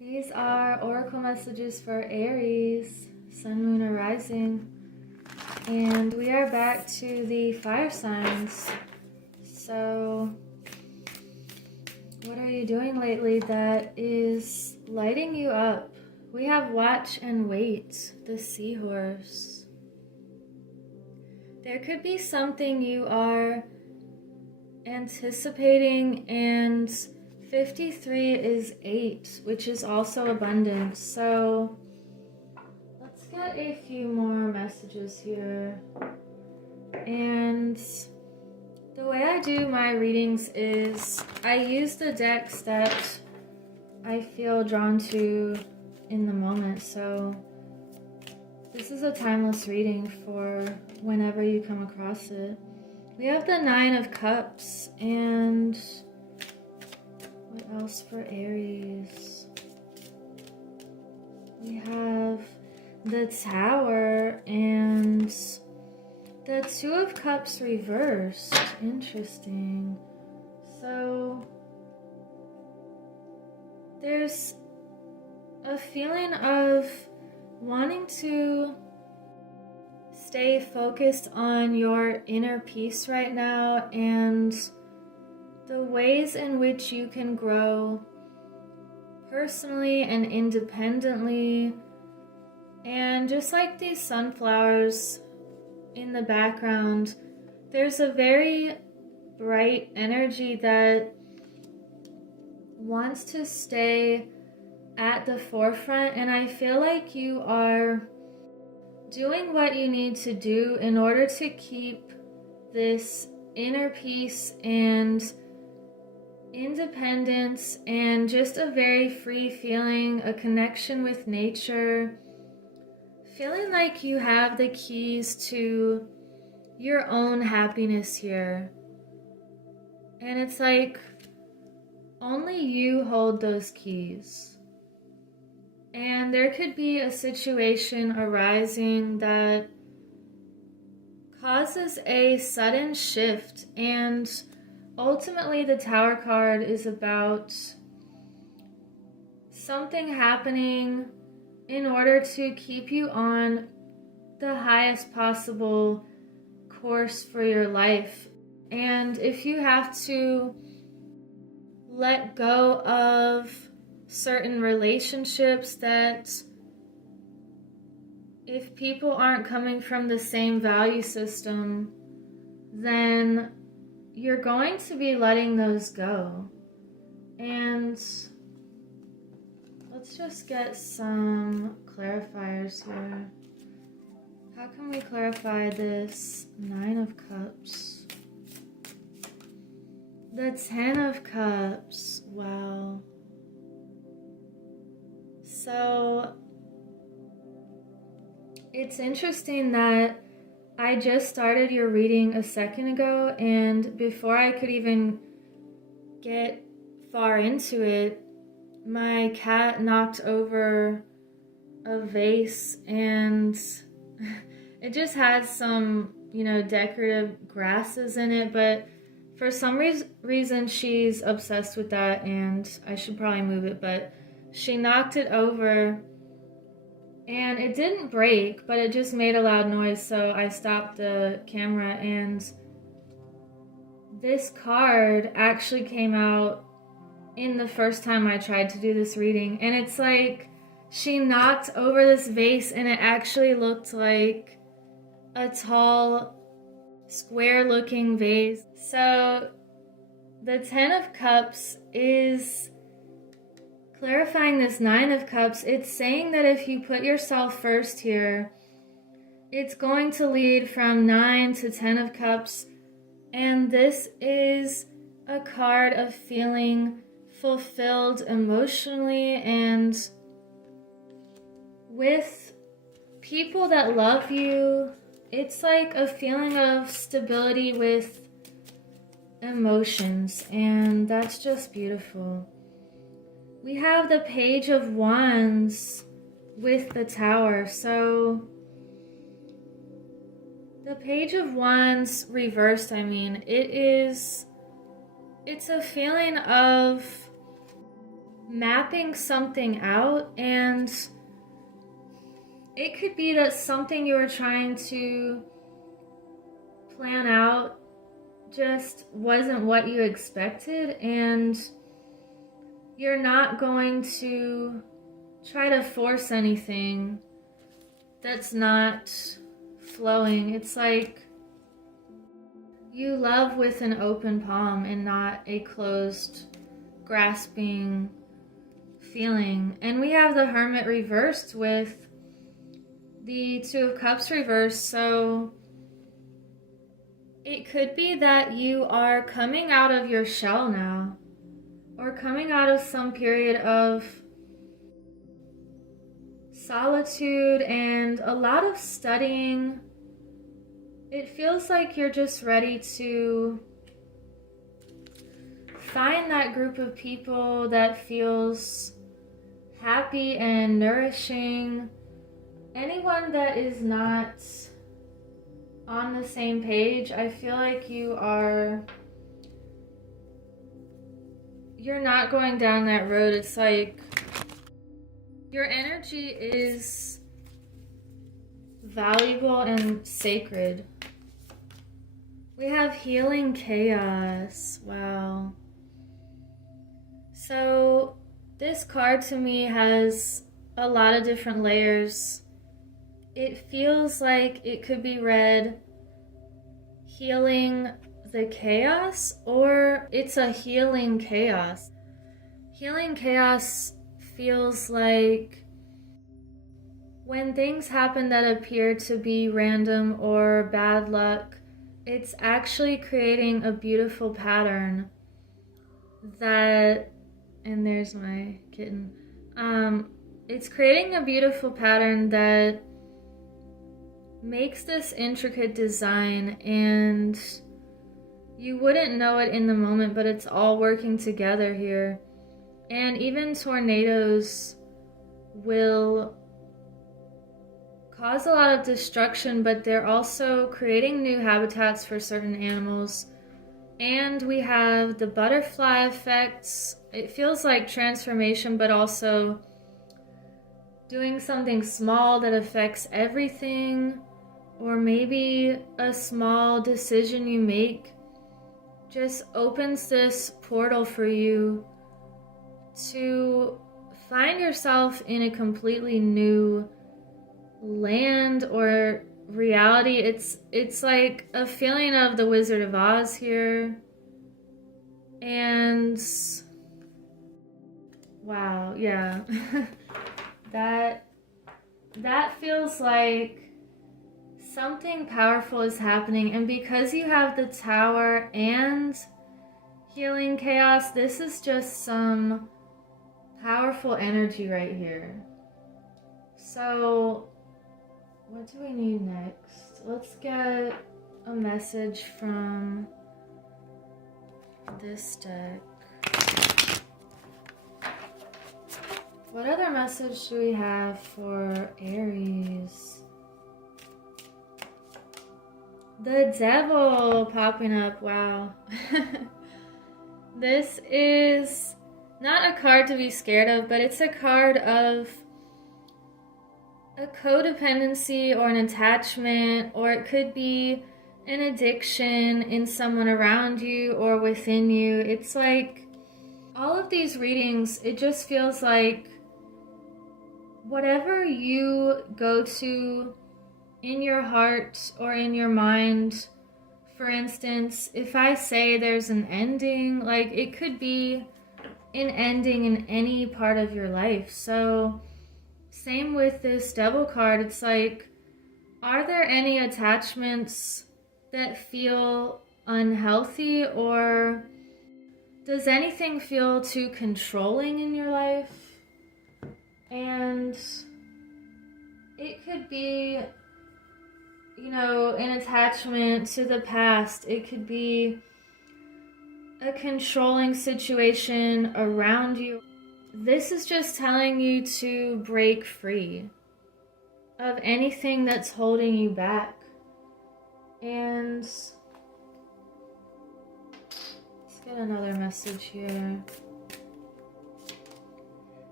These are oracle messages for Aries, Sun, Moon, or Rising. And we are back to the fire signs. So, what are you doing lately that is lighting you up? We have Watch and Wait, the Seahorse. There could be something you are anticipating, and 53 is 8, which is also abundance. So let's get a few more messages here. And the way I do my readings is I use the decks that I feel drawn to in the moment. So this is a timeless reading for whenever you come across it. We have the 9 of Cups, and what else for Aries? We have the Tower and the 2 of Cups reversed. Interesting. So there's a feeling of wanting to stay focused on your inner peace right now and the ways in which you can grow personally and independently. And just like these sunflowers in the background, there's a very bright energy that wants to stay at the forefront, and I feel like you are doing what you need to do in order to keep this inner peace and independence and just a very free feeling, a connection with nature, feeling like you have the keys to your own happiness here. And it's like only you hold those keys. And there could be a situation arising that causes a sudden shift, and ultimately the Tower card is about something happening in order to keep you on the highest possible course for your life. And if you have to let go of certain relationships, that if people aren't coming from the same value system, then you're going to be letting those go. And let's just get some clarifiers here. How can we clarify this 9 of Cups? The 10 of Cups. Wow. So it's interesting that I just started your reading a second ago, and before I could even get far into it, my cat knocked over a vase, and it just had some, decorative grasses in it, but for some reason she's obsessed with that, and I should probably move it, but she knocked it over, and it didn't break, but it just made a loud noise, so I stopped the camera, and this card actually came out in the first time I tried to do this reading, and it's like she knocked over this vase, and it actually looked like a tall, square-looking vase. So the 10 of Cups is clarifying this 9 of Cups. It's saying that if you put yourself first here, it's going to lead from 9 to 10 of Cups. And this is a card of feeling fulfilled emotionally and with people that love you. It's like a feeling of stability with emotions, and that's just beautiful. We have the Page of Wands with the Tower. So the Page of Wands reversed, it's a feeling of mapping something out, and it could be that something you were trying to plan out just wasn't what you expected, and you're not going to try to force anything that's not flowing. It's like you love with an open palm and not a closed, grasping feeling. And we have the Hermit reversed with the Two of Cups reversed, so it could be that you are coming out of your shell now, or coming out of some period of solitude and a lot of studying. It feels like you're just ready to find that group of people that feels happy and nourishing. Anyone that is not on the same page, I feel like you're not going down that road. It's like your energy is valuable and sacred. We have healing chaos. Wow. So this card to me has a lot of different layers. It feels like it could be read healing the chaos, or it's a healing chaos. Healing chaos feels like when things happen that appear to be random or bad luck, it's actually creating a beautiful pattern that, and there's my kitten, it's creating a beautiful pattern that makes this intricate design, and you wouldn't know it in the moment, but it's all working together here. And even tornadoes will cause a lot of destruction, but they're also creating new habitats for certain animals. And we have the butterfly effects. It feels like transformation, but also doing something small that affects everything, or maybe a small decision you make just opens this portal for you to find yourself in a completely new land or reality. It's like a feeling of the Wizard of Oz here. And wow, yeah. that feels like something powerful is happening. And because you have the Tower and healing chaos, this is just some powerful energy right here. So what do we need next? Let's get a message from this deck. What other message do we have for Aries? The Devil popping up, wow. This is not a card to be scared of, but it's a card of a codependency or an attachment, or it could be an addiction in someone around you or within you. It's like all of these readings, it just feels like whatever you go to in your heart or in your mind, for instance, if I say there's an ending, like it could be an ending in any part of your life. So same with this Devil card. It's like, are there any attachments that feel unhealthy, or does anything feel too controlling in your life? And it could be, an attachment to the past. It could be a controlling situation around you. This is just telling you to break free of anything that's holding you back. And let's get another message here.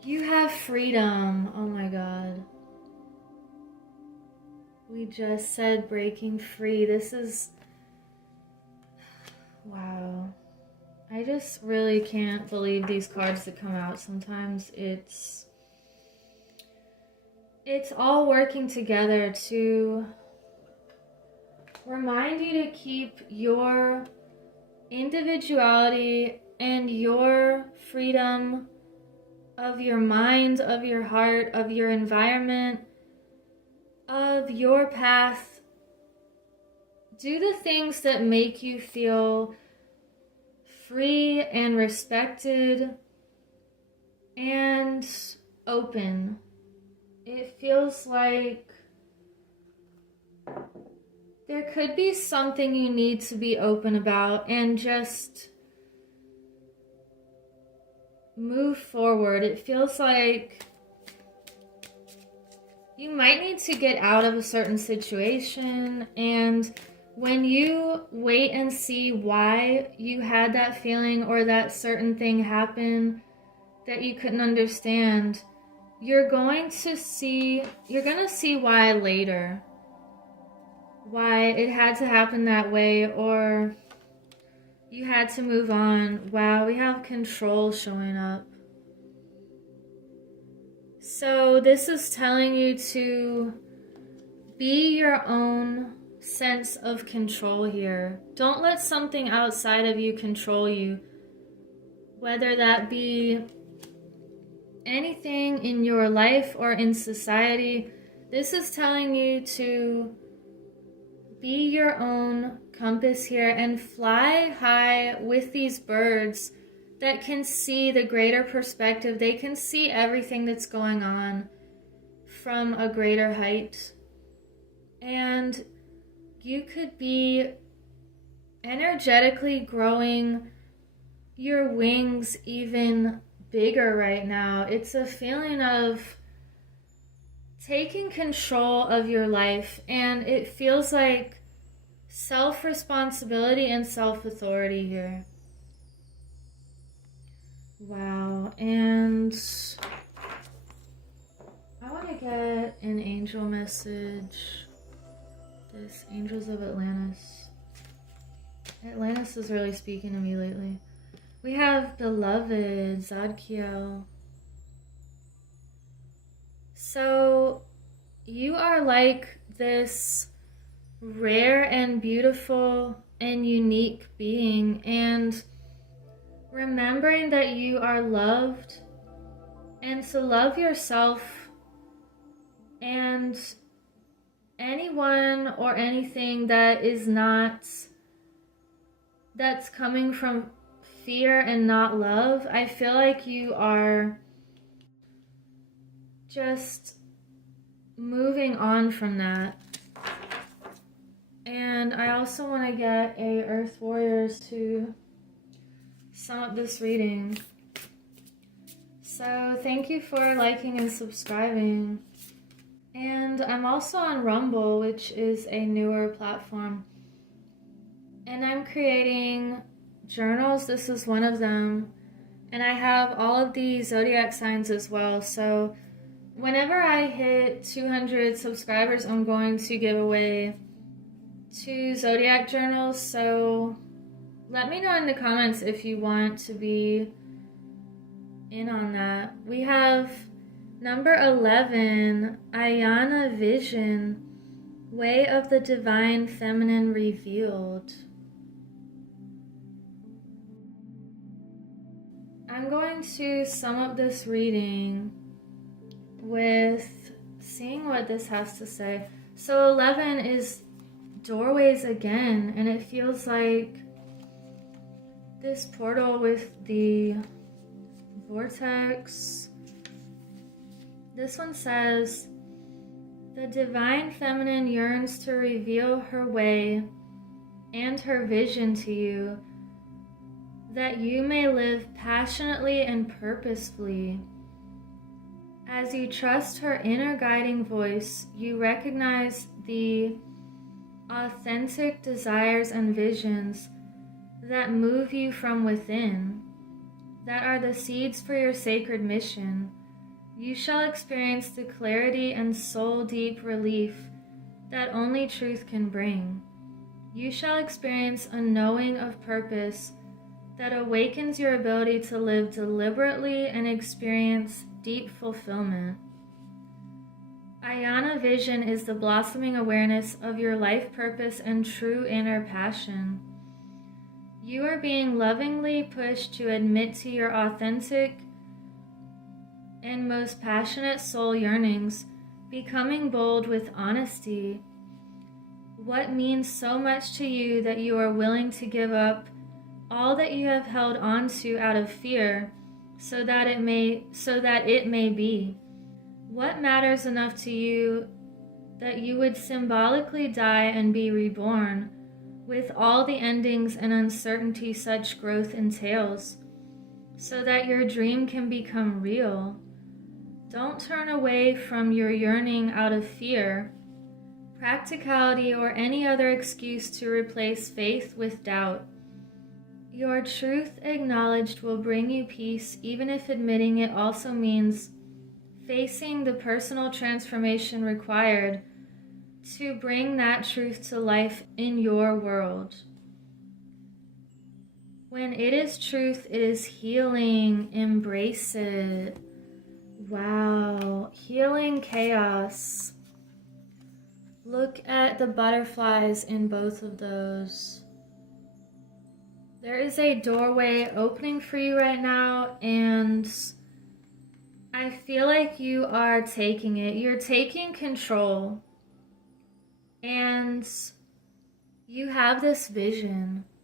You have freedom. Oh my God. We just said breaking free. This is... Wow. I just really can't believe these cards that come out. Sometimes it's all working together to remind you to keep your individuality and your freedom of your mind, of your heart, of your environment, of your path. Do the things that make you feel free and respected and open. It feels like there could be something you need to be open about and just move forward. It feels like you might need to get out of a certain situation, and when you wait and see why you had that feeling or that certain thing happen that you couldn't understand, you're going to see why later. Why it had to happen that way, or you had to move on. Wow, we have control showing up. So this is telling you to be your own sense of control here. Don't let something outside of you control you, whether that be anything in your life or in society. This is telling you to be your own compass here and fly high with these birds that can see the greater perspective. They can see everything that's going on from a greater height. And you could be energetically growing your wings even bigger right now. It's a feeling of taking control of your life, and it feels like self-responsibility and self-authority here. Wow, and I want to get an angel message. This Angels of Atlantis. Atlantis is really speaking to me lately. We have Beloved, Zadkiel. So you are like this rare and beautiful and unique being, and remembering that you are loved and to love yourself and anyone or anything that is not, that's coming from fear and not love. I feel like you are just moving on from that. And I also want to get a Earth Warriors to sum up this reading. So thank you for liking and subscribing. And I'm also on Rumble, which is a newer platform. And I'm creating journals. This is one of them. And I have all of the zodiac signs as well. So whenever I hit 200 subscribers, I'm going to give away 2 zodiac journals. So let me know in the comments if you want to be in on that. We have number 11, Ayana Vision, Way of the Divine Feminine Revealed. I'm going to sum up this reading with seeing what this has to say. So 11 is doorways again, and it feels like this portal with the vortex. This one says, the divine feminine yearns to reveal her way and her vision to you, that you may live passionately and purposefully. As you trust her inner guiding voice, you recognize the authentic desires and visions that move you from within, that are the seeds for your sacred mission. You shall experience the clarity and soul-deep relief that only truth can bring. You shall experience a knowing of purpose that awakens your ability to live deliberately and experience deep fulfillment. Ayana Vision is the blossoming awareness of your life purpose and true inner passion. You are being lovingly pushed to admit to your authentic and most passionate soul yearnings, becoming bold with honesty. What means so much to you that you are willing to give up all that you have held on to out of fear so that it may be? What matters enough to you that you would symbolically die and be reborn, with all the endings and uncertainty such growth entails, so that your dream can become real? Don't turn away from your yearning out of fear, practicality, or any other excuse to replace faith with doubt. Your truth acknowledged will bring you peace, even if admitting it also means facing the personal transformation required to bring that truth to life in your world. When it is truth, it is healing. Embrace it. Wow. Healing chaos. Look at the butterflies in both of those. There is a doorway opening for you right now, and I feel like you are taking it. You're taking control. And you have this vision.